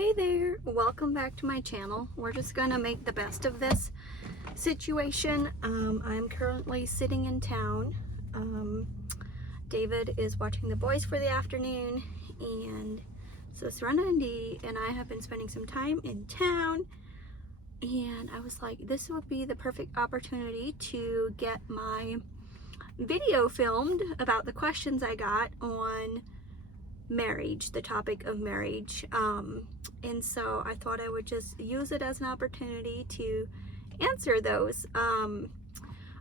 Hey there, welcome back to my channel. We're just gonna make the best of this situation. I'm currently sitting in town. David is watching the boys for the afternoon, and so Serenity and I have been spending some time in town, and I was like, this would be the perfect opportunity to get my video filmed about the questions I got on marriage, the topic of marriage, and so I thought I would just use it as an opportunity to answer those. I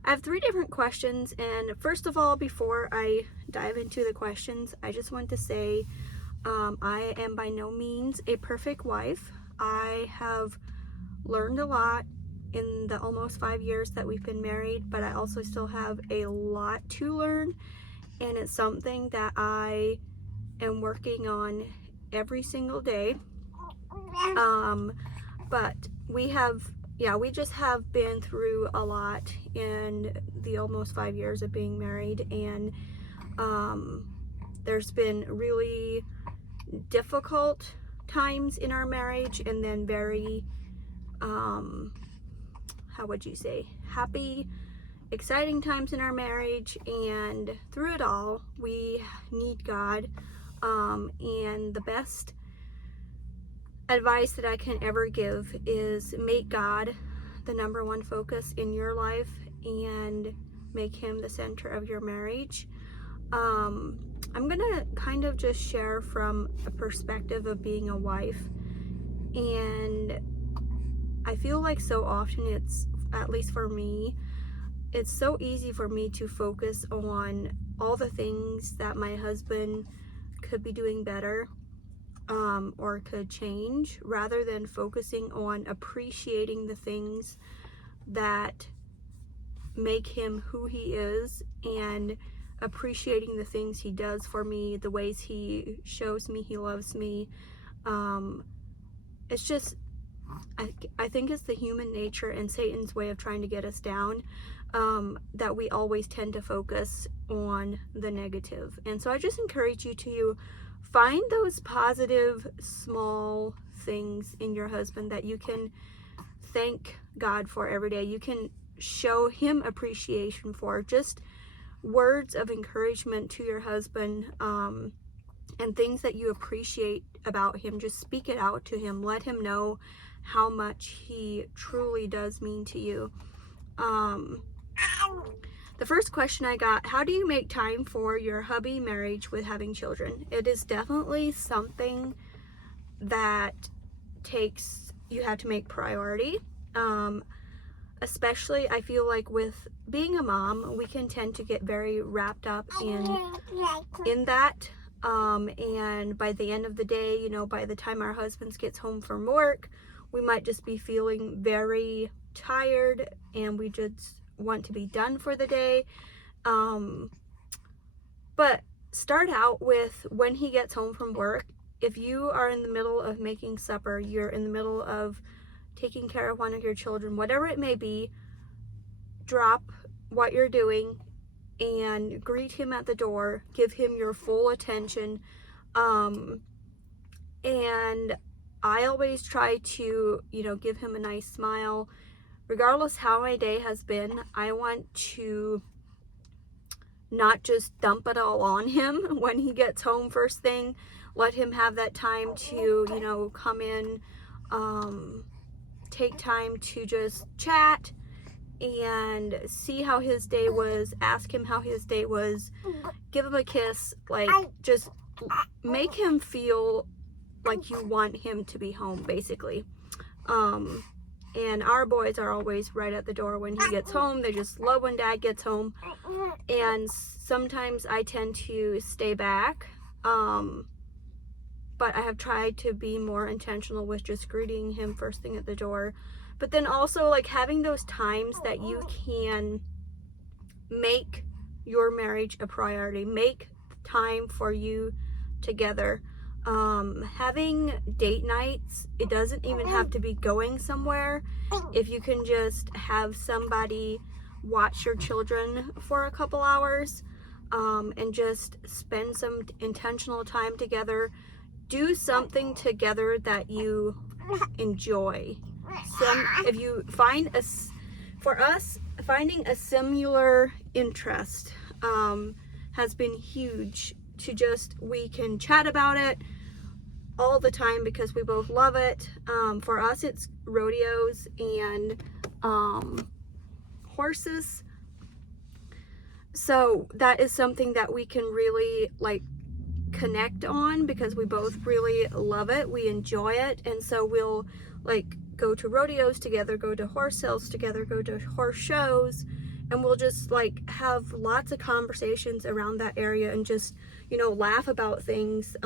have 3 different questions, and first of all, before I dive into the questions, I just want to say I am by no means a perfect wife. I have learned a lot in the almost 5 years that we've been married, but I also still have a lot to learn, and it's something that I am working on every single day. But we just have been through a lot in the almost 5 years of being married, and there's been really difficult times in our marriage, and then very how would you say, happy, exciting times in our marriage. And through it all, we need God. And the best advice that I can ever give is make God the #1 focus in your life and make Him the center of your marriage. I'm gonna kind of just share from a perspective of being a wife, and I feel like so often it's, at least for me, it's so easy for me to focus on all the things that my husband could be doing better, or could change, rather than focusing on appreciating the things that make him who he is, and appreciating the things he does for me, the ways he shows me he loves me. It's just, I think it's the human nature and Satan's way of trying to get us down, that we always tend to focus on the negative. And so I just encourage you to find those positive small things in your husband that you can thank God for every day. You can show him appreciation for, just words of encouragement to your husband, and things that you appreciate about him. Just speak it out to him. Let him know how much he truly does mean to you. The first question I got: how do you make time for your hubby marriage with having children? It is definitely something that you have to make priority. Especially, I feel like with being a mom, we can tend to get very wrapped up in that. And by the end of the day, by the time our husbands gets home from work, we might just be feeling very tired, and we just want to be done for the day. But start out with when he gets home from work. If you are in the middle of making supper, you're in the middle of taking care of one of your children, whatever it may be, drop what you're doing and greet him at the door. Give him your full attention. And I always try to, give him a nice smile. Regardless how my day has been, I want to not just dump it all on him when he gets home first thing. Let him have that time to, come in, take time to just chat and see how his day was, ask him how his day was, give him a kiss, like, just make him feel like you want him to be home, basically. And our boys are always right at the door when he gets home. They just love when Dad gets home. And sometimes I tend to stay back, but I have tried to be more intentional with just greeting him first thing at the door. But then also, like, having those times that you can make your marriage a priority. Make time for you together. Having date nights, it doesn't even have to be going somewhere. If you can just have somebody watch your children for a couple hours, and just spend some intentional time together, do something together that you enjoy. If you find for us, finding a similar interest has been huge. We can chat about it all the time because we both love it. For us, it's rodeos and horses. So that is something that we can really like connect on because we both really love it. We enjoy it. And so we'll like go to rodeos together, go to horse sales together, go to horse shows, and we'll just like have lots of conversations around that area and just, you know, laugh about things.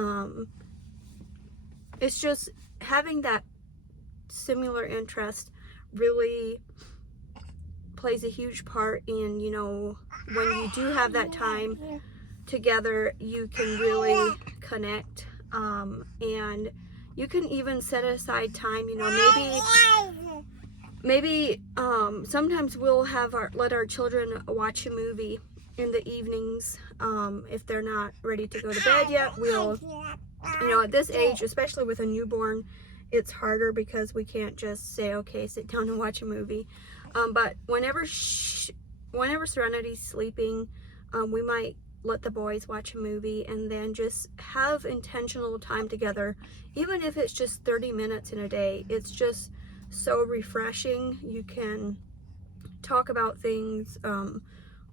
It's just having that similar interest really plays a huge part in, you know, when you do have that time together, you can really connect, and you can even set aside time, you know, maybe sometimes we'll let our children watch a movie in the evenings. If they're not ready to go to bed yet, we'll, you know, at this age, especially with a newborn, it's harder because we can't just say, okay, sit down and watch a movie. But whenever Serenity's sleeping, we might let the boys watch a movie and then just have intentional time together. Even if it's just 30 minutes in a day, it's just so refreshing. You can talk about things,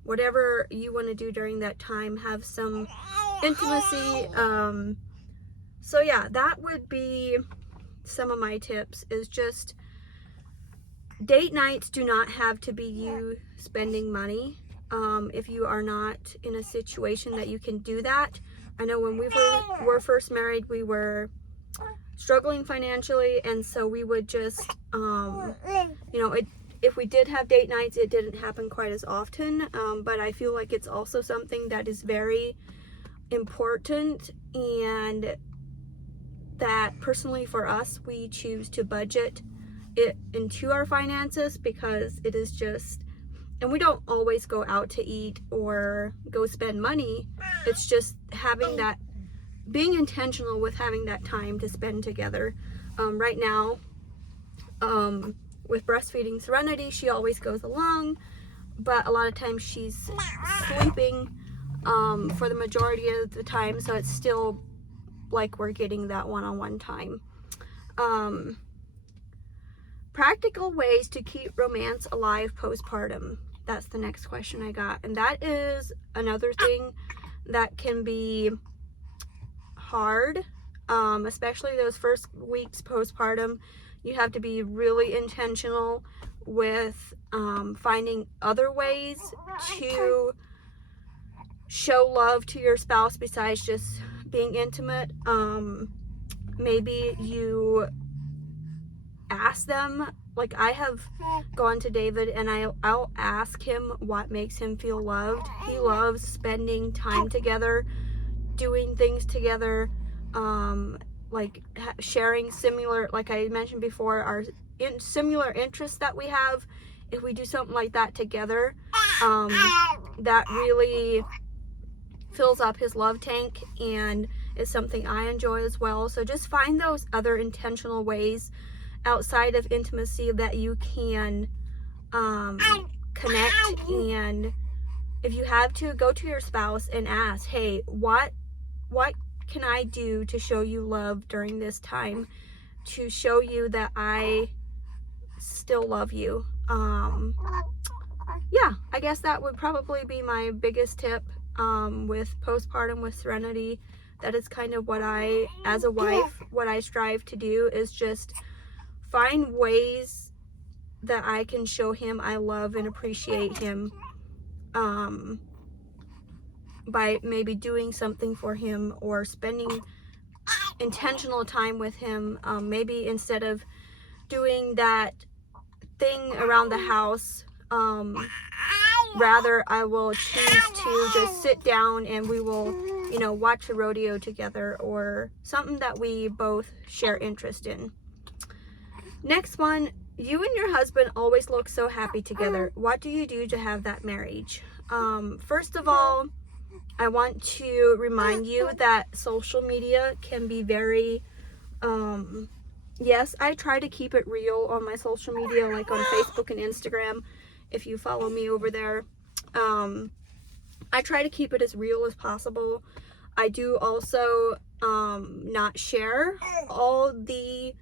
whatever you want to do during that time, have some intimacy. So yeah, that would be some of my tips, is just date nights do not have to be you spending money. If you are not in a situation that you can do that. I know when we were first married, we were struggling financially, and so we would just, you know, if we did have date nights, it didn't happen quite as often, but I feel like it's also something that is very important, and that personally for us, we choose to budget it into our finances because it is just, and we don't always go out to eat or go spend money. It's just having that, being intentional with having that time to spend together. Right now, with breastfeeding Serenity, she always goes along, but a lot of times she's sleeping for the majority of the time, so it's still like we're getting that one-on-one time. Practical ways to keep romance alive postpartum. That's the next question I got. And that is another thing that can be hard, especially those first weeks postpartum. You have to be really intentional with finding other ways to show love to your spouse besides just being intimate. Maybe you ask them, like I have gone to David and I'll ask him what makes him feel loved. He loves spending time together, doing things together, like sharing similar, like I mentioned before, our similar interests that we have. If we do something like that together, that really fills up his love tank, and is something I enjoy as well. So just find those other intentional ways outside of intimacy that you can connect. And if you have to, go to your spouse and ask, hey, what can I do to show you love during this time, to show you that I still love you? Yeah, I guess that would probably be my biggest tip with postpartum with Serenity. That is kind of what I, as a wife, what I strive to do, is just find ways that I can show him I love and appreciate him, by maybe doing something for him or spending intentional time with him. Maybe instead of doing that thing around the house, rather I will choose to just sit down and we will, you know, watch a rodeo together or something that we both share interest in. Next one, you and your husband always look so happy together. What do you do to have that marriage? First of all, I want to remind you that social media can be very, yes, I try to keep it real on my social media, like on Facebook and Instagram, if you follow me over there. I try to keep it as real as possible. I do also not share all the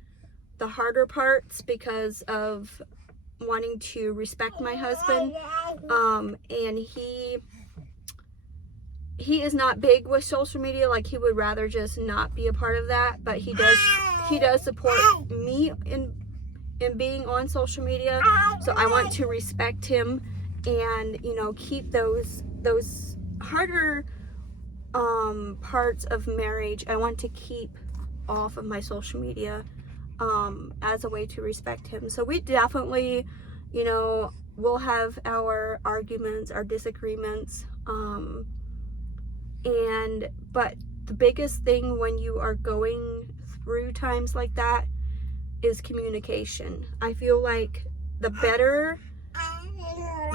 harder parts because of wanting to respect my husband. And he is not big with social media. Like, he would rather just not be a part of that, but he does support me in being on social media. So I want to respect him and, you know, keep those harder parts of marriage, I want to keep off of my social media as a way to respect him. So we definitely, you know, we'll have our arguments, our disagreements, but the biggest thing when you are going through times like that is communication. I feel like the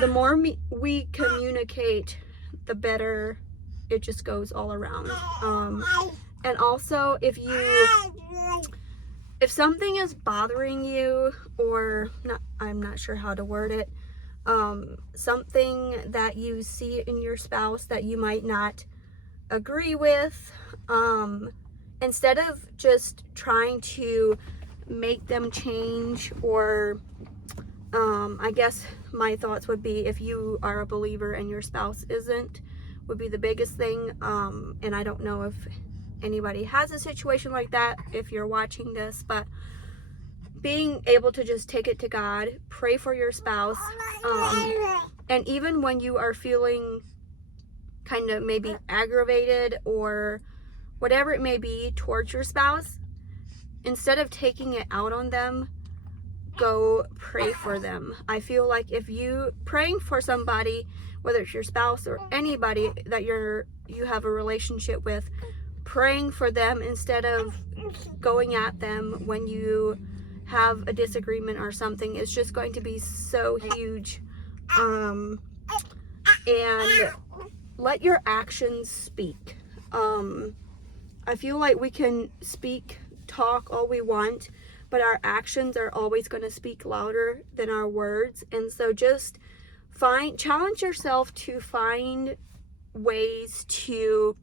more we communicate, the better it just goes all around. And also, if something is bothering you, or not, I'm not sure how to word it, something that you see in your spouse that you might not agree with, instead of just trying to make them change, or I guess my thoughts would be, if you are a believer and your spouse isn't, would be the biggest thing. And I don't know if anybody has a situation like that if you're watching this, but being able to just take it to God, pray for your spouse, and even when you are feeling kind of maybe aggravated or whatever it may be towards your spouse, instead of taking it out on them, go pray for them. I feel like if you praying for somebody, whether it's your spouse or anybody that you have a relationship with, praying for them instead of going at them when you have a disagreement or something is just going to be so huge. And let your actions speak. I feel like we can talk all we want, but our actions are always going to speak louder than our words. And so just challenge yourself to find ways to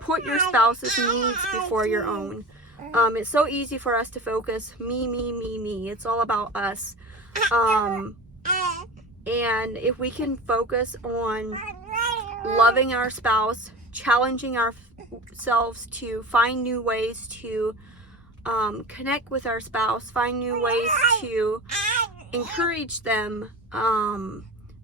put your spouse's needs before your own. It's so easy for us to focus me. It's all about us. And if we can focus on loving our spouse, challenging ourselves to find new ways to connect with our spouse, find new ways to encourage them.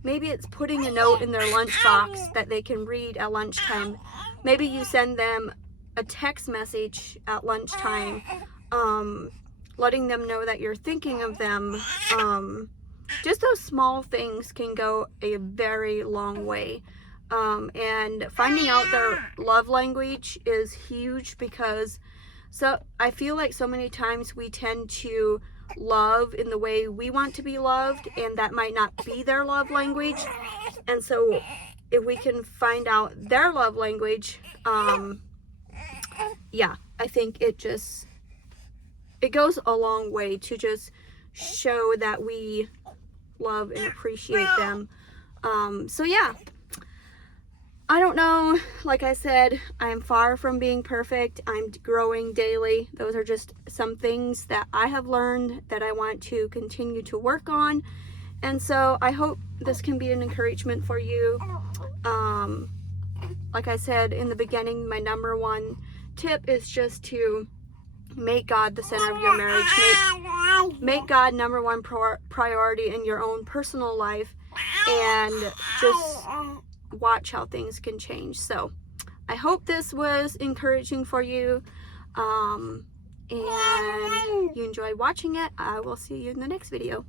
Maybe it's putting a note in their lunchbox that they can read at lunchtime. Maybe you send them a text message at lunchtime, letting them know that you're thinking of them. Just those small things can go a very long way. And finding out their love language is huge, because I feel like so many times we tend to love in the way we want to be loved, and that might not be their love language. And so if we can find out their love language, yeah, I think it goes a long way to just show that we love and appreciate them. So yeah, I don't know. Like I said, I'm far from being perfect. I'm growing daily. Those are just some things that I have learned that I want to continue to work on. And so I hope this can be an encouragement for you. Like I said in the beginning, my number one tip is just to make God the center of your marriage. Make God number one priority in your own personal life, and just watch how things can change. So I hope this was encouraging for you, and you enjoyed watching it. I will see you in the next video.